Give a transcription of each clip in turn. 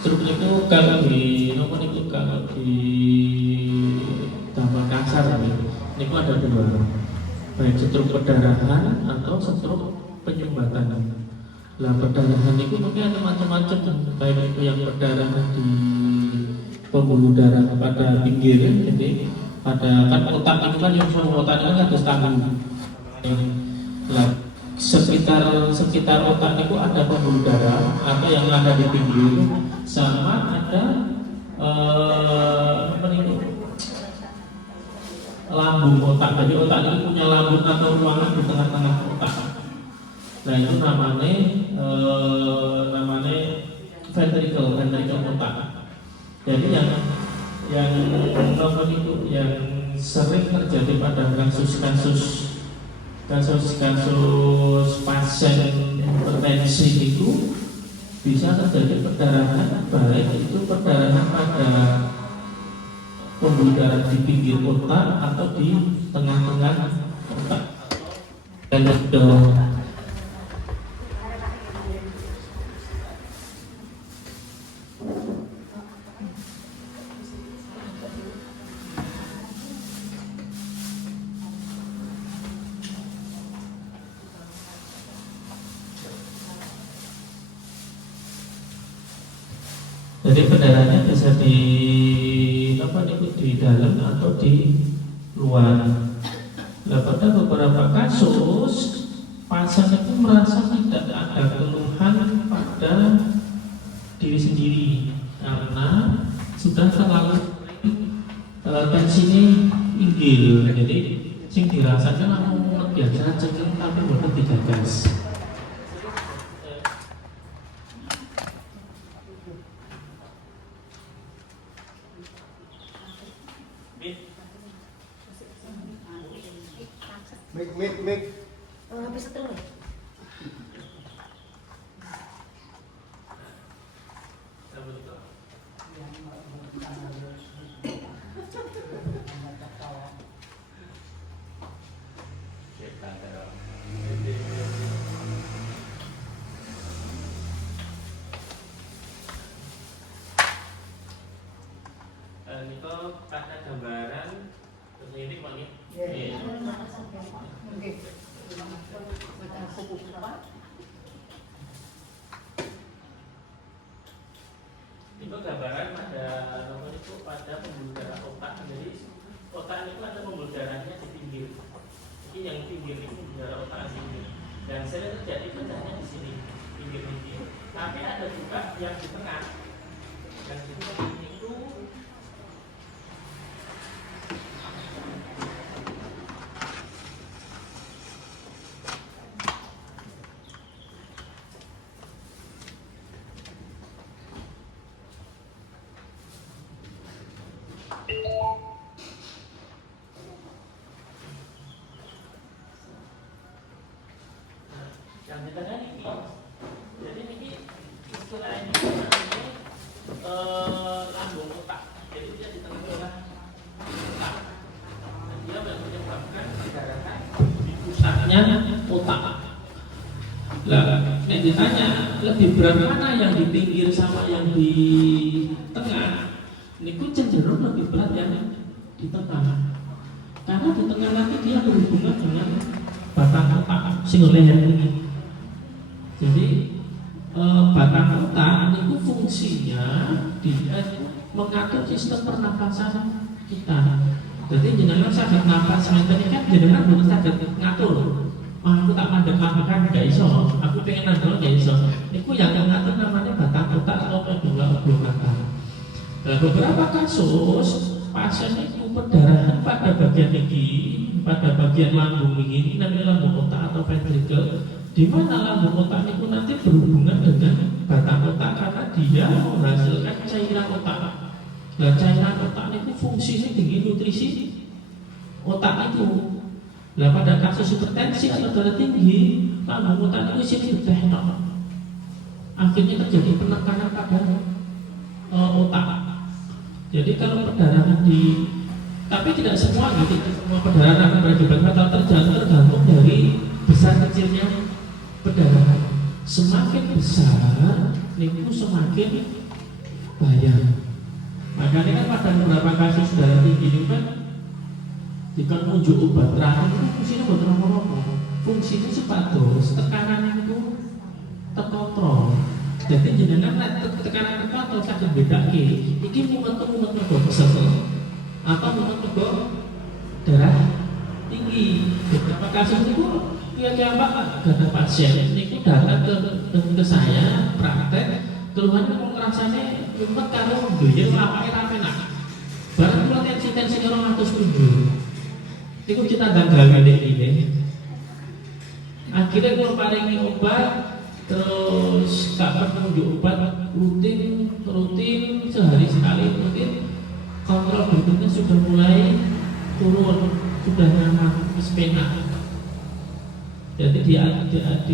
Stroke itu kalau di nomor itu kalau di gambar kasar itu ada dua, baik stroke perdarahan atau stroke penyumbatan. Lah perdarahan itu mungkin ada macam-macam, baik itu yang perdarahan di pembuluh darah pada pinggir, jadi pada kan otak itu kan yang otak itu kan ada tangan. Lah sekitar otak itu ada pembuluh darah atau yang ada di pinggir, sama ada lambung otak. Jadi otak itu punya lambung atau ruangan di tengah-tengah otak. Nah itu namanya ventricle otak. Jadi yang nomor itu yang sering terjadi pada kasus pasien hipertensi itu bisa terjadi perdarahan, baik itu perdarahan pada pembuluh darah di pinggir otak atau di tengah-tengah otak. Dan jadi pendarahannya bisa di dalam atau di luar. Nah, pada beberapa kasus pasien itu merasa tidak ada keluhan pada diri sendiri karena sudah terlalu tensinya tinggi. Jadi sing dirasakan namun biasa cengeng tapi bukan digagas. Mik. Habis itu loh. Itu ada gambaran ini Pak ya. Itu gambaran pada nomor itu pada pembuluh darah otak. Jadi otak itu ada pembuluh darahnya di pinggir. Jadi yang pinggir itu pembuluh darah otak sini. Dan sering terjadi pecahnya di sini, pinggir-pinggir. Tapi ada juga yang di tengah. Yang di tengah itu yang di tengah ini. Jadi ini istilah ini lambung otak. Jadi dia di tengah-tengah otak. Dan dia menyebabkan perdarahan di pusatnya otak. Lah, nek ditanya lebih berat mana yang di pinggir sama yang di tengah? Niku cenderung lebih berat yang di tengah. Karena di tengah nanti dia berhubungan dengan batang otak sing leher ini. Jadi batang otak itu fungsinya dia mengatur sistem pernapasan kita. Jadi jenengan saged napas ngeten kan jenengan belum saged ngatur. Aku tak mandek-mandekan gak iso. Aku pengen nandol gak iso. Niku yang ngatur namanya batang otak atau medula oblongata. Nah, beberapa kasus pasien itu perdarahan pada bagian ini, pada bagian lambung ini namanya lambung otak atau ventricle, di mana lambung otak itu nanti berhubungan dengan batang otak karena dia menghasilkan cairan otak. Dan cairan otak itu fungsinya tinggi nutrisi otak itu. Nah, pada kasus hipertensi atau darah tinggi, lambung otak itu sini bertekno. Akhirnya terjadi penekanan pada otak. Jadi kalau perdarahan tapi tidak semua gitu, semua perdarahan berakibat fatal tergantung dari besar kecilnya perdarahan. Semakin besar, itu semakin bayar. Makanya kan pada beberapa kasus darah tinggi itu kan dikon unjuk obat terakhir itu fungsinya buat apa-apa. Fungsinya supados tekanan itu terkontrol. Jadi jenengan tekanan terkontrol saged bedake iki mumet mergo kesel apa mumet mergo darah tinggi. Beberapa kasus itu kira-kira Pak ada pasien niku datang ke saya praktek keluhan kok ngrasane mumet karo guyon awake ra penak. Barang kula tensi 207. Iku kita gagal ini. Akhirnya kalau paringi obat terus kapan menunjuk obat rutin sehari sekali rutin, kontrol berikutnya sudah mulai turun, sudah nyaman penak. Jadi di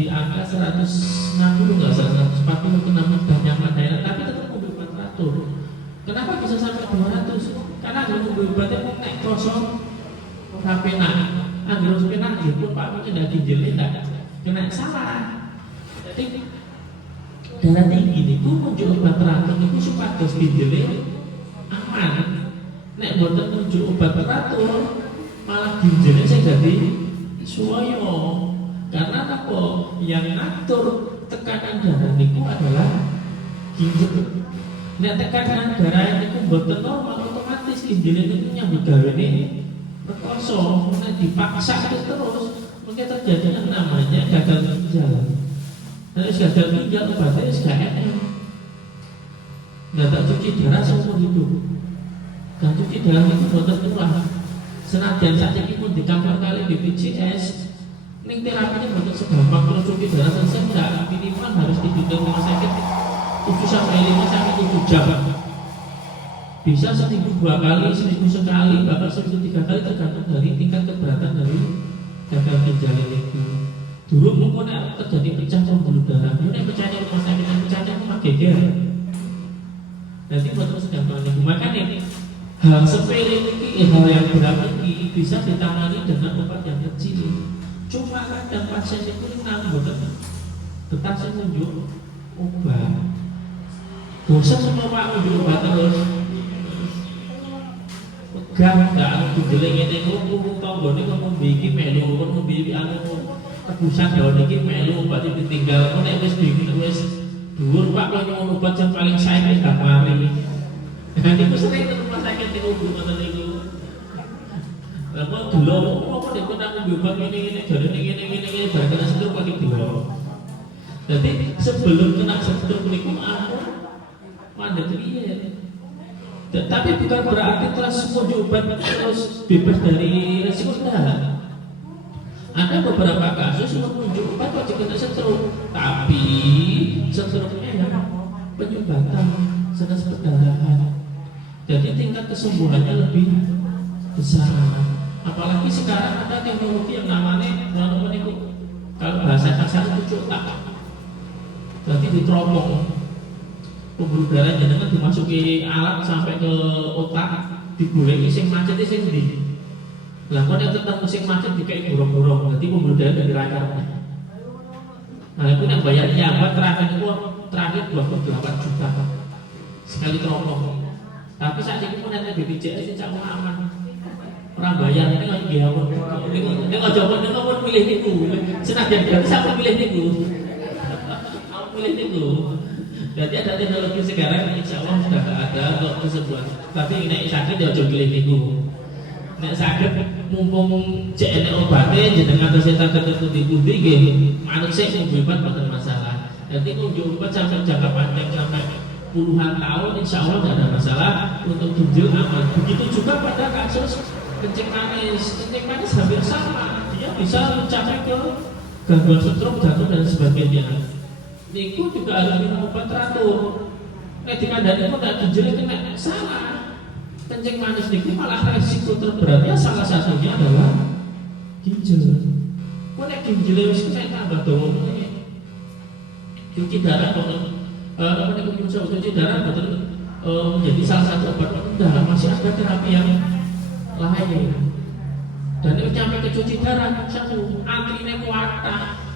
angka 160 nggak 140 ke 60 sudah nyaman daerah, tapi tetap mobil obat teratur. Kenapa bisa sampai 200? Karena ada mobil obatnya mau naik kosong penak. Anggur penak pun Pak mungkin tidak ginjalnya kena salah. Jadi darah tinggi itu muncul obat teratur itu supados ginjalnya aman. Nek boten muncul obat teratur malah ginjalnya saya jadi suwoyo. Karena apa? Yang ngatur tekanan darah itu adalah ginjal. Nek tekanan darah itu boten normal otomatis ginjalnya itu nyambut gawe ini kosong, dipaksa terus mungkin terjadi yang namanya gagal ginjal. Nah, gagal ginjal obatnya SKM. Nggak tak cuci darah seumur hidup. Dan cuci darah itu boten murah. Senajan saja pun di kantor kali BPJS, ini terapinya boten segampang terus cuci darah selesai enggak, minimal harus dibimbing rumah sakit 7 sampai 5 sampai 7 jam. Bisa seminggu 2 kali, seminggu sekali, bahkan seminggu 3 kali tergantung dari tingkat keberatan dari gagal ginjal itu. Dulu mungkin terjadi pecah pembuluh darah, ini pecahnya rumah sakit dan pecahnya rumah geger. Nanti buat segampang itu. Makanya hal sepele ini, hal yang berat ini bisa ditangani dengan obat yang kecil. Cuma kadang pasien itu nanggung tetap saya menunjuk obat. Dosa semua Pak menunjuk obat terus. Gak dijeleng ini kumpul tonggo ini ngomong bikin melu, ngomong bikin kebusan daun ini melu, obat itu ditinggal, ngomong wis bikin wis dhuwur Pak, kalau nyomong obat yang paling sayang gak mari. Nanti aku sering ke rumah sakit di kubu kata itu. Lalu dulu, ngomong deh aku nanggung obat ini, jadi ini, barang-barang setelah pakai dulu. Jadi sebelum kena stroke ini aku mandek dia. Tapi bukan berarti terus semua obat terus bebas dari resiko tidak. Ada beberapa kasus yang menunjuk obat wajib kena stroke, tapi stroke-nya yang penyumbatan sanes perdarahan. Jadi tingkat kesembuhannya lebih besar. Apalagi sekarang ada teknologi yang namanya kalau bahasa kasar itu otak. Jadi diteropong. Pembuluh darah jenengan dimasuki alat sampai ke otak, digulungi sing macet sing ndi. Lah kok nek ketemu sing macet dikai borong-borong, dadi pembuluh darah dirancang. Nah, itu yang bayar nyawa terakhir 28 juta sekali teropong. Tapi saat ini pun nanti BPJS ini cak aman. Orang bayar ini nggak diawon. Ini nggak jawab, ini nggak pilih itu. Senajan gratis aku pilih itu. Aku pilih itu. Jadi ada teknologi sekarang insya Allah sudah ada untuk kesembuhan. Tapi nek sakit ya ojo pilih niku. Nek sakit mumpung cek obatnya jenengan kesehatan tertentu dipundi nggih manut sik obat boten masalah. Jadi nunggu obat sampai jangka panjang sampai puluhan tahun insya Allah tidak ada masalah untuk ginjal aman. Begitu juga pada kasus kencing manis. Kencing manis hampir sama. Dia bisa mencapai ke gangguan stroke, jantung dan sebagainya. Niku juga harus minum obat teratur. Nek dikandani kok gak ginjalnya kena salah. Kencing manis niku malah resiko terberatnya salah satunya adalah ginjal. Kok nek ginjalnya wis kena tambah dawa cuci darah cuci darah betul menjadi salah satu obat penunda. Masih ada terapi yang lain. Dan itu sampai ke cuci darah satu antrine kuatah.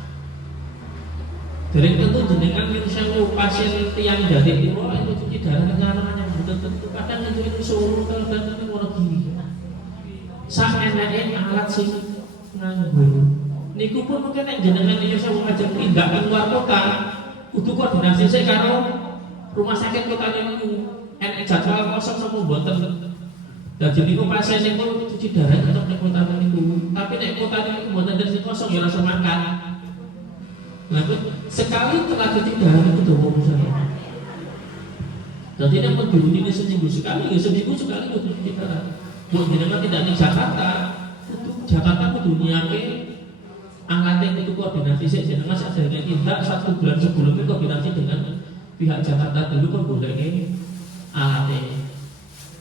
Dari tentu jenengan yang sewu pasien tiang dari pulau itu cuci darah namanya betul-betul kadang itu Solo kalau datang ke Wonogiri. Sak enake alat sing nganggo. Niku pun mungkin nek jenengan iki sewu ajeng pindah keluar kota, kudu koordinasi sik karo rumah sakit kota niku. Enek jadwal kosong sama mboten. Dadi niku pasien niku cuci darah tetep nek kota niku. Tapi nek kota niku mboten terus kosong ya langsung makan. Nah, sekali telah cuci darah itu doa saya. Jadi yang berdiri ini seminggu sekali, ya seminggu sekali untuk cuci darah. Buat jenengan tidak di Jakarta, untuk Jakarta kudu nyiapin angkatan itu koordinasi sih. Jenengan seadanya tindak 1 bulan sebelumnya koordinasi dengan pihak Jakarta dulu kan boleh alatnya.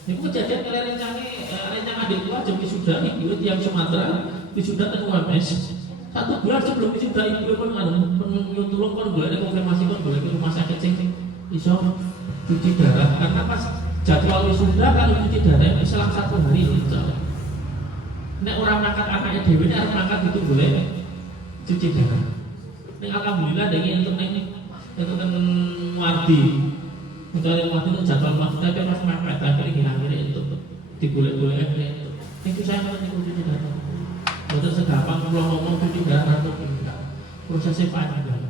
Ini kejadian kalian rencana adik tua jadi sudah ibu yang Sumatera, sudah temu UMS. 1 bulan sebelum sudah ibu pun menyuturung kan boleh konfirmasi kan boleh ke rumah sakit sing iso cuci darah karena pas jadwal wisuda kalau cuci darah itu selang 1 hari itu. Nek orang angkat anaknya dewi harus angkat itu boleh cuci darah. Nek alhamdulillah dengan untuk Wardi, untuk yang Wardi itu jadwal maksudnya tapi pas mepet tapi kira-kira itu digolek-golek itu saya mau cuci darah. Betul segampang kalau ngomong cuci darah atau tidak, prosesnya panjang.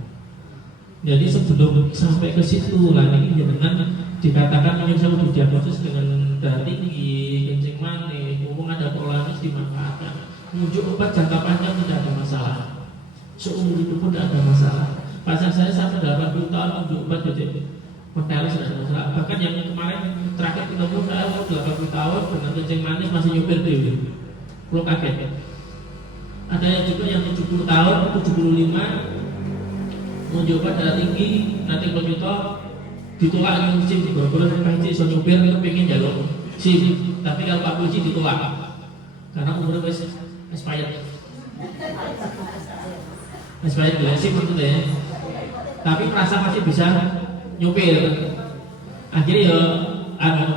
Jadi sebelum sampai ke situ lah ini dengan dikatakan mungkin saya sudah diagnosis dengan darah tinggi, kencing manis, ngomong ada polaris dimanfaatkan. Muncul obat jangka panjang tidak ada masalah. Seumur hidup pun tidak ada masalah. Pasien saya sampai 80 tahun muncul obat jadi polaris tidak ada masalah. Bahkan yang kemarin terakhir ketemu saya 80 tahun dengan kencing manis masih nyupir dulu. Belum kaget. Ada yang juga yang 70 tahun, 75 mau coba darah tinggi, nanti kalau kita ditolak yang SIM di bawah PHC so nyupir itu pengen jalur SIM, tapi kalau Pak Polisi ditolak karena umurnya masih expired bila SIM itu ya, tapi merasa masih bisa nyupir. Akhirnya ya,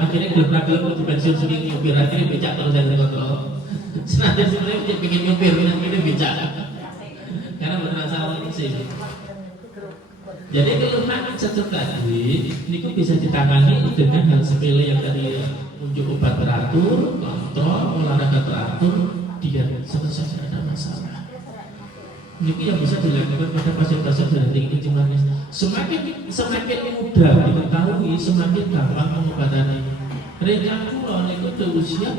akhirnya gelap-gelap untuk pensiun sering nyupir, akhirnya becak terus dari kontrol. Sebenarnya dia pengen nyupir, ini becak karena bermasalah SIM. Jadi keluhan cecek tadi ini bisa ditangani dengan hal sepele yang tadi unjuk obat teratur, kontrol, olahraga teratur, dia selesai ada masalah. Ini yang bisa dilakukan pada pasien-pasien darah tinggi kencing manis. Semakin mudah diketahui, semakin gampang pengobatannya. Rencana pulau itu usia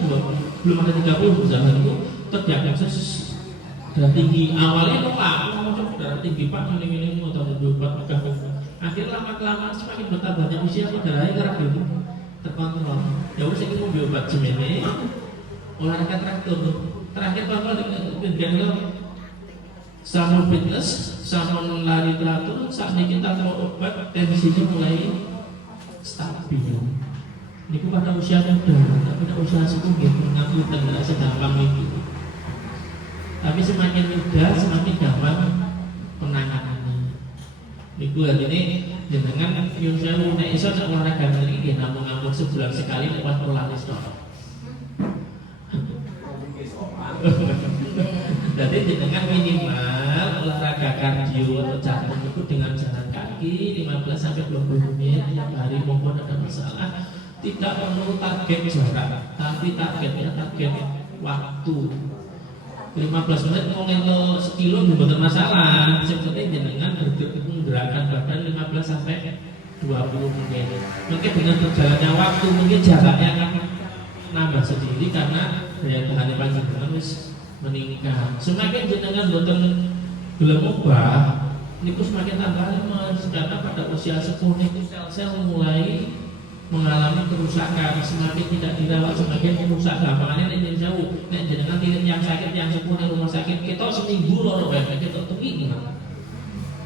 belum ada 30 misalnya itu terdiagnosis darah tinggi. Awalnya nolak, darah tinggi Pak, ini mau tahu obat megah. Akhirnya lama-kelamaan semakin bertambahnya usia darahnya karena belum terkontrol. Ya udah saya mau obat semene, olahraga terakhir kontrol dengan sama fitness, sama lari teratur. Saat ini kita mau obat tensinya mulai stabil. Ini pada usia muda, tapi pada usia sepuh mengaku tidak segampang itu. Tapi semakin muda, semakin gampang penanganannya. Niku artinya jenengan yang saya nek iso nek olahraga niki nggih namung sebulan sekali lewat polaris tok. Jadi jenengan minimal olahraga kardio atau jantung itu dengan jalan kaki 15 sampai 20 menit tiap hari maupun ada masalah. Tidak perlu target jarak, tapi target waktu. 15 menit mau ngentok sekilo bukan masalah. Sebetulnya jenengan menggerakkan badan 15 sampai 20 menit. Mungkin dengan berjalannya waktu mungkin jaraknya akan nambah sendiri karena daya tahan panjenengan wis meningkat. Semakin jenengan boten gelem obah, niku semakin tambah lemes. Karena pada usia 10 niku sel-sel mulai mengalami kerusakan, semakin tidak dirawat semakin merusak. Gampangannya nek jauh, nek jenengan tilik yang sakit yang sepuh di rumah sakit, kita seminggu loro wae kita tengi gimana?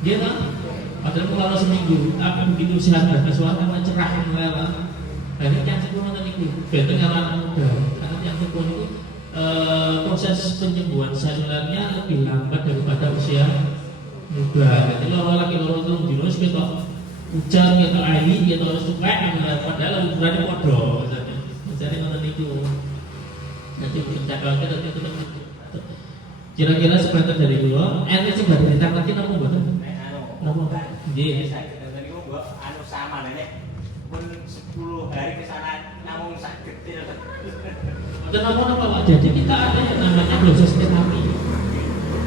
Dia kan, padahal kalau seminggu, tapi begitu sehat dan suasana cerah meleleh. Jadi yang sepuh nanti itu, benteng anak muda, karena yang sepuh itu proses penyembuhan selulernya lebih lambat daripada usia muda. Jadi kalau lagi loro turun di nus kita hujan gitu air gitu supaya padahal ukurannya bodoh jadi nonton itu nanti bercakap nanti itu kira-kira sebentar dari dulu sih dari bintang lagi namun buat Napa? Nggih. Sakit niku mbok anu sama nenek. Pun 10 hari ke sana namung sakit. Mboten napa-napa Pak. Jadi kita ada yang namanya dosis terapi.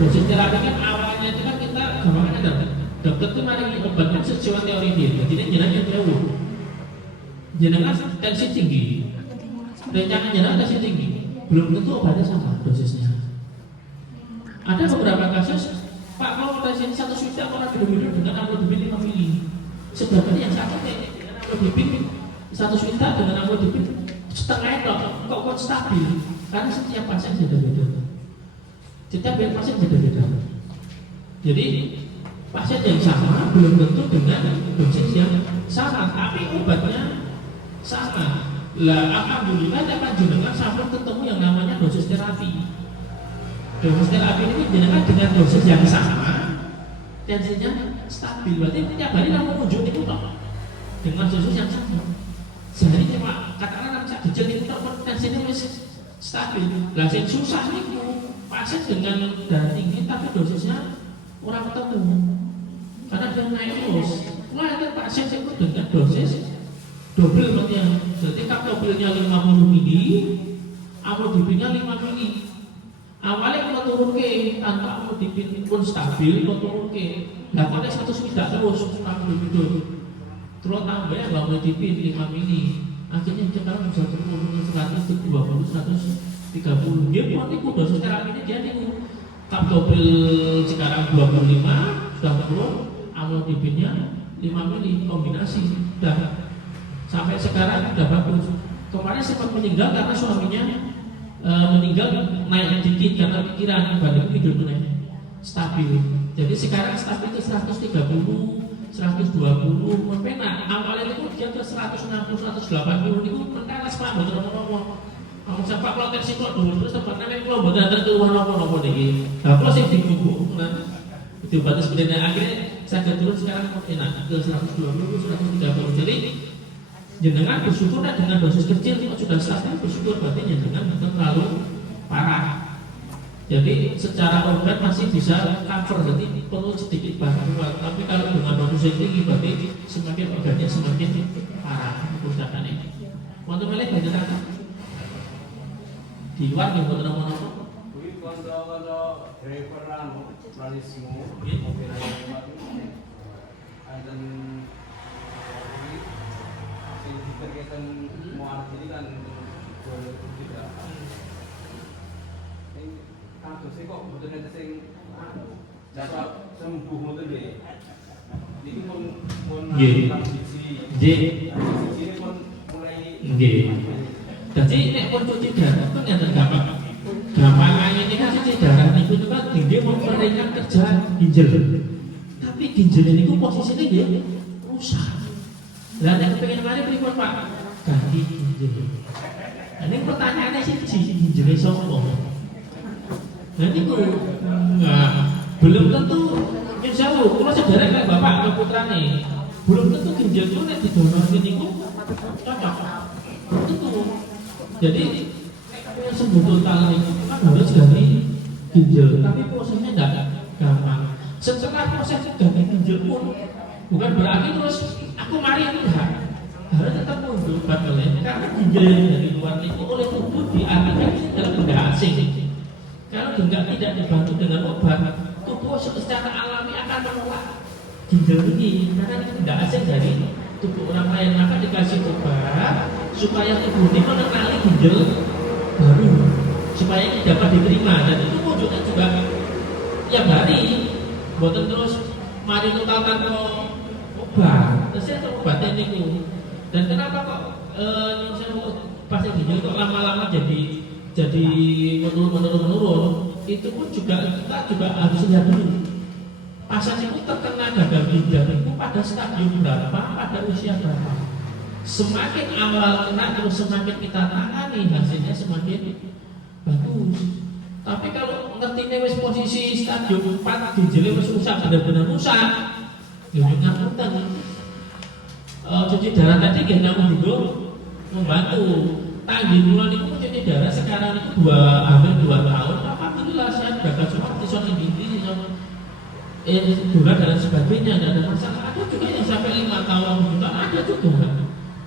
Dosis terapi kan awalnya itu kan kita gampangnya ada dokter itu mari obat kan sesuai teori dia. Jadi jenengan tahu. Jenengan tensi tinggi. Rencana jenengan tensi tinggi. Belum tentu obatnya sama dosisnya. Ada beberapa kasus Pak kalau tensi 1 sudah orang hidup dengan amlodipin 5 mili. Sebenarnya yang sakit dengan amlodipin 1 sudah dengan amlodipin setengah itu kok stabil karena setiap pasien beda-beda. Setiap pasien beda-beda. Jadi pasien yang sama belum tentu dengan dosis yang sama, tapi obatnya sama. Lah alhamdulillah dapat jenengan sampai ketemu yang namanya dosis terapi. Dosis terapi ini jenengan dengan dosis yang sama, tensinya stabil. Berarti tiap hari kamu kunjung itu toh dengan dosis yang sama. Sehari cuma katakanlah bisa dijel itu toh tensinya masih stabil. Lah yang susah nih pasien dengan darah tinggi tapi dosisnya kurang ketemu karena dia naik terus. Wah ada pasien itu dengan dosis double maksudnya. Jadi kaptopilnya 50 mili, amlodipinnya 5 mili. Awalnya kalau turun ke tanpa amlodipin pun stabil, kalau turun ke, nah kalau 100 tidak terus amlodipin, terus tambahnya amlodipin 5 mili. Akhirnya sekarang bisa turun 120, 130. Dia pun itu dosis terapinya dia itu kaptopil sekarang 25 sudah turun, amlodipinnya 5 mili kombinasi sudah sampai sekarang sudah bagus. Kemarin sempat meninggal karena suaminya meninggal naik sedikit karena pikiran badan hidup naik stabil. Jadi sekarang stabil itu 130, 120 mempenak. Awalnya itu dia ke 160, 180 itu menteles Pak, betul ngomong. Kamu sampai kalau tensi kok dulu terus tempat namanya kalau betul ada keluar nopo nih. Nah kalau sih dikubu, itu batas sebenarnya akhirnya saya turun sekarang enak ke 120, 130. Jadi jenengan bersyukur dengan dosis kecil kalau sudah stabil bersyukur berarti jenengan bukan terlalu parah. Jadi secara organ masih bisa cover, jadi perlu sedikit bantuan. Tapi kalau dengan dosis yang tinggi berarti semakin organnya semakin parah kerusakan ini. Untuk melek banyak kata di luar yang buat nama-nama. Kuwi kanca-kanca driver anu planisme mobil ini anten berkaitan muat ini kan tidak. Kasus sih kok betul nanti sing dapat sembuh betul deh. Ini pun melakukan sisi. Ini pun mulai. Jadi nek pun cuci darah itu nggak gampang. Gampangnya ini kan cuci darah itu kan dia memperingan kerja ginjal. Tapi ginjal ini kok posisinya dia rusak. Lah nek pengen mari pripun Pak? Ganti ginjal. Ini pertanyaannya sih ginjal sopo? Nanti ku belum tentu insya Allah kalau saudara kayak bapak atau putra nih belum tentu ginjal itu nek didonorkan niku cocok. Belum tentu. Jadi sembuh total itu kan harus ganti ginjal. Tapi prosesnya tidak gampang. Setelah proses ganti ginjal pun bukan berarti terus aku mari enggak, harus tetap mundur batalnya karena ginjal yang dari luar itu oleh tubuh diartikan dalam benda asing. Kalau tidak dibantu dengan obat, tubuh secara alami akan menolak ginjal ini karena itu benda asing dari tubuh orang lain. Maka dikasih obat supaya tubuh ini mengenali ginjal baru supaya ini dapat diterima dan itu wujudnya juga tiap hari, buatan terus mari total tanpa obat, terus saya obatnya ini. Dan kenapa kok pasien ginjal kok lama-lama jadi menurun? Itu pun juga kita juga harus lihat dulu. Pasien itu terkena gagal ginjal itu pada stadium berapa, pada usia berapa. Semakin awal kena terus semakin kita tangani hasilnya semakin bagus. Tapi kalau ngerti wis posisi stadium 4 ginjalnya wis rusak benar-benar rusak. Ya ngapunten. Cuci darah tadi nggih namung membantu. Tanggi mulai itu cuci darah sekarang itu hampir 2 tahun. Alhamdulillah saya jaga cuma tison ini bulan dan sebagainya, tidak ada masalah. Ada juga yang sampai 5 tahun juga ada juga.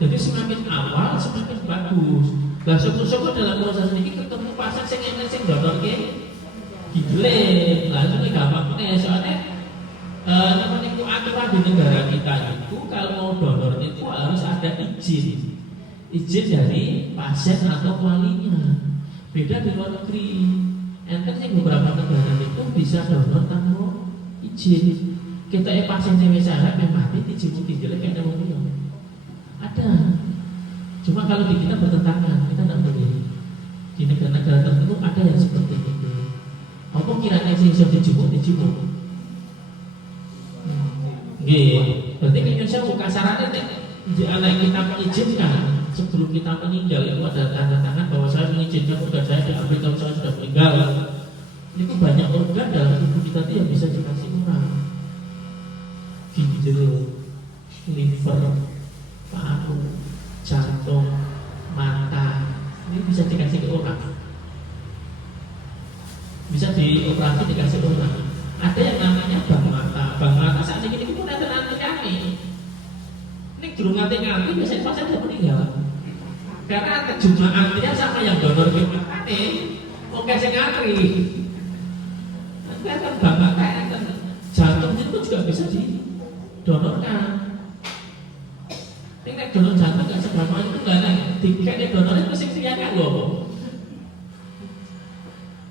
Jadi semakin awal semakin bagus. Lah syukur-syukur dalam proses ini ketemu pasien sing donor ke gile, langsung gampang nih soalnya namanya itu aturan di negara kita itu kalau mau donor itu harus ada izin dari pasien atau walinya. Beda di luar negeri. Enten yang beberapa negara itu bisa donor tanpa izin. Kita pasien yang sehat memang mati dijemput jelek kayak mau ada. Cuma kalau di kita bertentangan, kita tidak boleh. Di negara-negara tertentu ada yang seperti itu. Apa kiranya sih bisa dijemput? Berarti Indonesia bukan syaratnya anak kita mengizinkan sebelum kita meninggal itu ada tanda tangan bahwa saya mengizinkan organ saya diambil kalau saya sudah meninggal. Itu banyak organ dalam tubuh kita yang bisa dikasih orang. Ginjal, liver, paru, jantung, mata, ini bisa dikasih ke orang. Bisa dioperasi dikasih orang. Ada yang namanya bank mata saat ini pun ada nanti kami. Ini belum nanti biasanya pasien sudah meninggal. Karena jumlah antrinya sama yang donor kita ini, mau kasih ngantri. Nanti akan bank mata, jantung itu juga bisa didonorkan. Ini donor jantung nggak seberapa itu nggak naik. Tiket donor itu sih kan loh.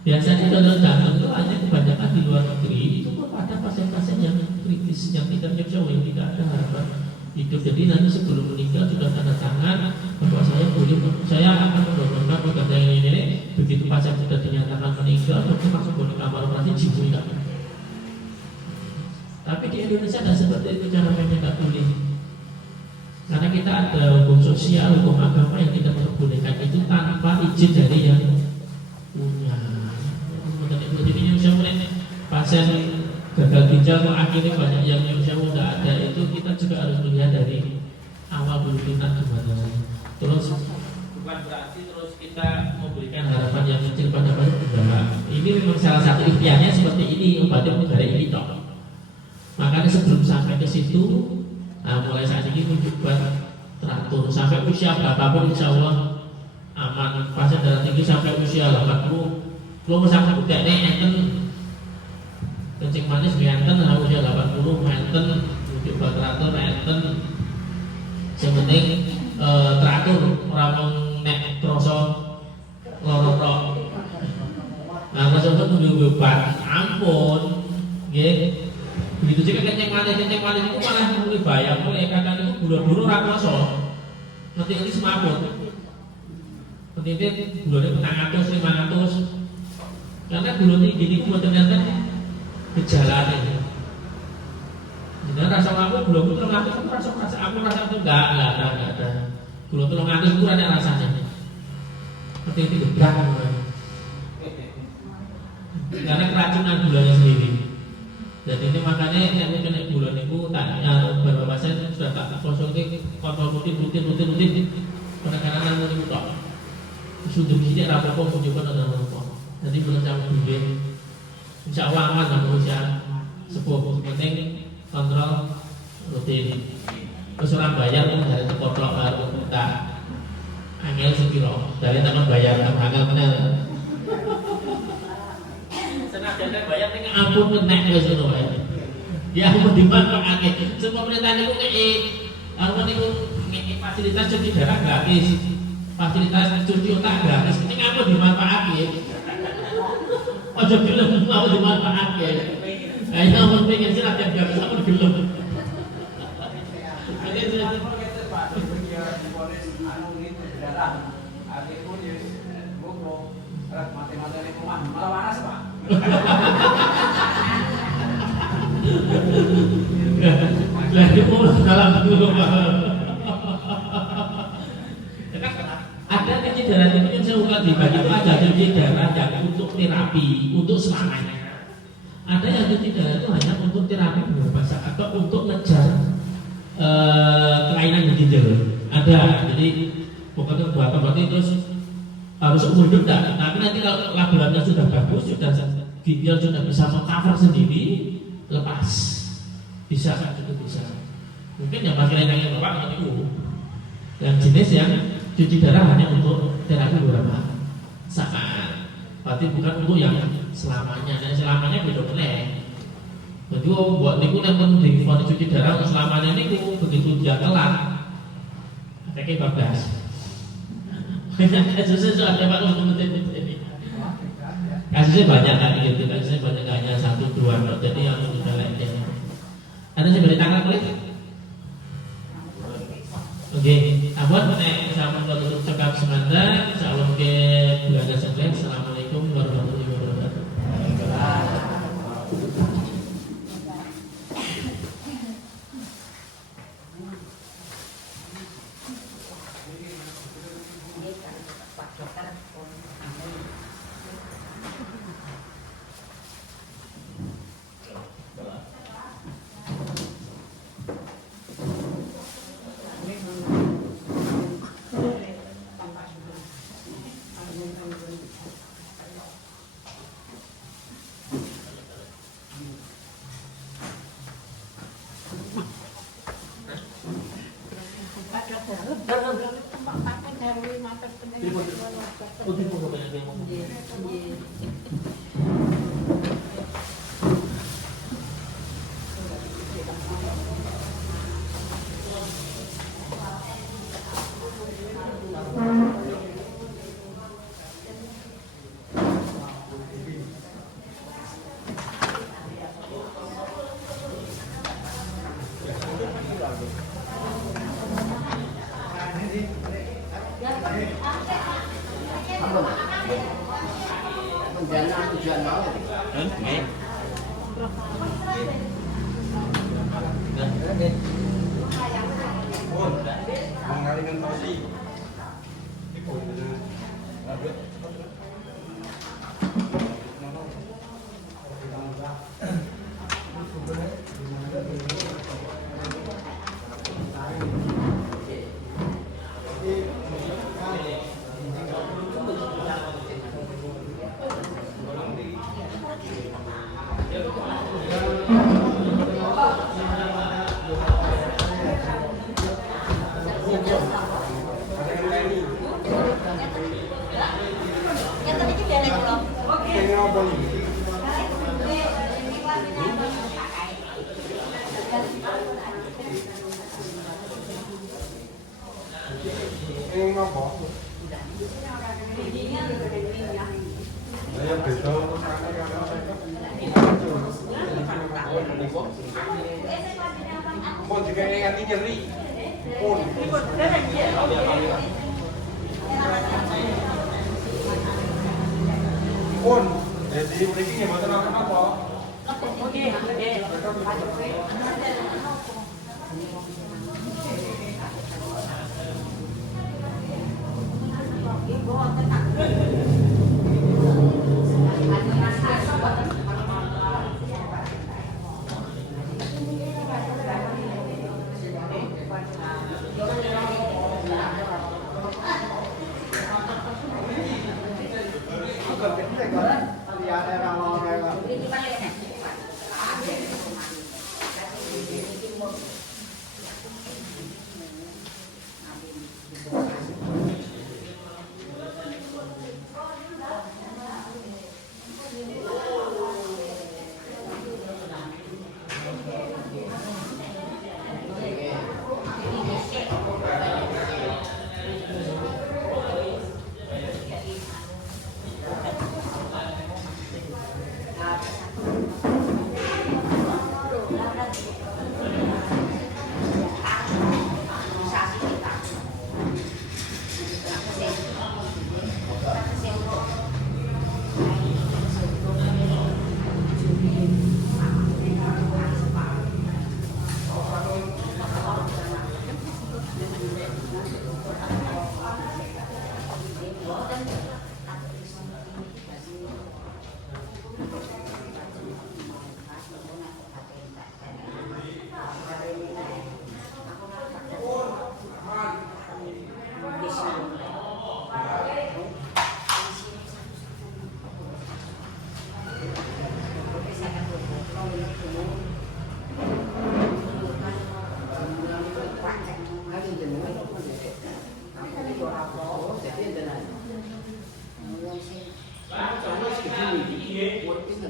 Biasanya donor jantung itu hanya kebanyakan di luar negeri. Itu pun pada pasien-pasien yang kritis, yang tidak nyemsau, yang tidak ada harapan hidup. Jadi nanti sebelum meninggal sudah tanda tangan bahwa saya akan mendonorkan organ saya ini. Begitu pasien sudah dinyatakan meninggal, dokter langsung boleh kamar operasi jiwa tidak. Tapi di Indonesia tidak seperti itu cara mainnya, nggak boleh. Karena kita ada hukum sosial, hukum agama yang tidak memperbolehkan itu tanpa izin dari yang punya. Jadi pasien gagal ginjal akhirnya banyak yang sudah ada, itu kita juga harus melihat dari awal dulu kita gimana. Terus bukan berarti terus kita memberikan harapan yang kecil pada negara. Ini memang salah satu ikhtiarnya seperti ini, obatnya negara ini toh. Makanya sebelum sampai ke situ, mulai saat ini buat teratur sampai usia berapapun insya Allah aman. Pasien darah tinggi sampai usia 80, belum sampai budak nih enten kencing manis enten usia 80 enten untuk buat teratur enten. Yang penting teratur orang nek kroso lorok. Nah kroso itu menunggu obat ampun, gitu. Begitu juga kencing manis itu malah mulai bayang, mulai kadang itu bulan-bulan orang kroso. Nanti ini semaput. Penting bulannya petang 500. Karena bulan ini buat ternyata gejalanya. Jadi rasa aku belum itu rasa aku rasa itu enggak ada. Belum itu ngatur itu ada rasanya. Seperti itu gerak. Karena keracunan gulanya sendiri. Jadi ini makanya yang kena bulan itu tanya beberapa pasien sudah tak konsultasi kontrol rutin. Penekanan itu tak. Sudah tidak apa-apa menunjukkan ada apa. Jadi belum jam dulu, insya Allah aman lah usia sepuh. Penting kontrol rutin. Terus orang bayar pun dari terkotok baru kita angel sepiro dari teman bayar angel benar. Senajan bayar dengan ampun menek wes ngono wae. Ya ampun dimanfaatke. Semua pemerintah niku ngeki fasilitas cuci darah gratis. Fasilitas cuci otak gratis. Ini ampun dimanfaatke. Ojo gelem mau dimanfaatke. Ayo ampun pengen sih latihan gratis ampun gelem. Lagi mulai dalam dulu ada cuci darah itu yang saya buka dibagi itu ada cuci darah yang untuk terapi untuk selamanya. Ada yang cuci darah itu hanya untuk terapi beberapa saat atau untuk ngejar kelainan ginjal. Ada, jadi pokoknya buat berarti terus harus umur hidup tapi nanti kalau laboratoriumnya sudah bagus, sudah ginjal sudah bisa mengcover sendiri, lepas, bisa kan itu bisa. Mungkin yang pakai yang bapak itu yang jenis yang cuci darah hanya untuk terapi beberapa saat, berarti bukan untuk yang selamanya. Dan selamanya beda meneh. Jadi buat niku yang di vonis cuci darah untuk selamanya niku begitu dia kelar, kayak bablas. Kasusnya soalnya Pak untuk ini. Kasusnya banyak kan gitu, kasusnya banyak hanya 1-2, jadi yang sudah lainnya. Ada yang beri tangan boleh? Oke, abon menaik sama tutup cekap semangat. Insyaallah mungkin bulan Desember. Assalamualaikum warahmatullahi wabarakatuh. Jadi mriki nggih mboten apa-apa. nggih.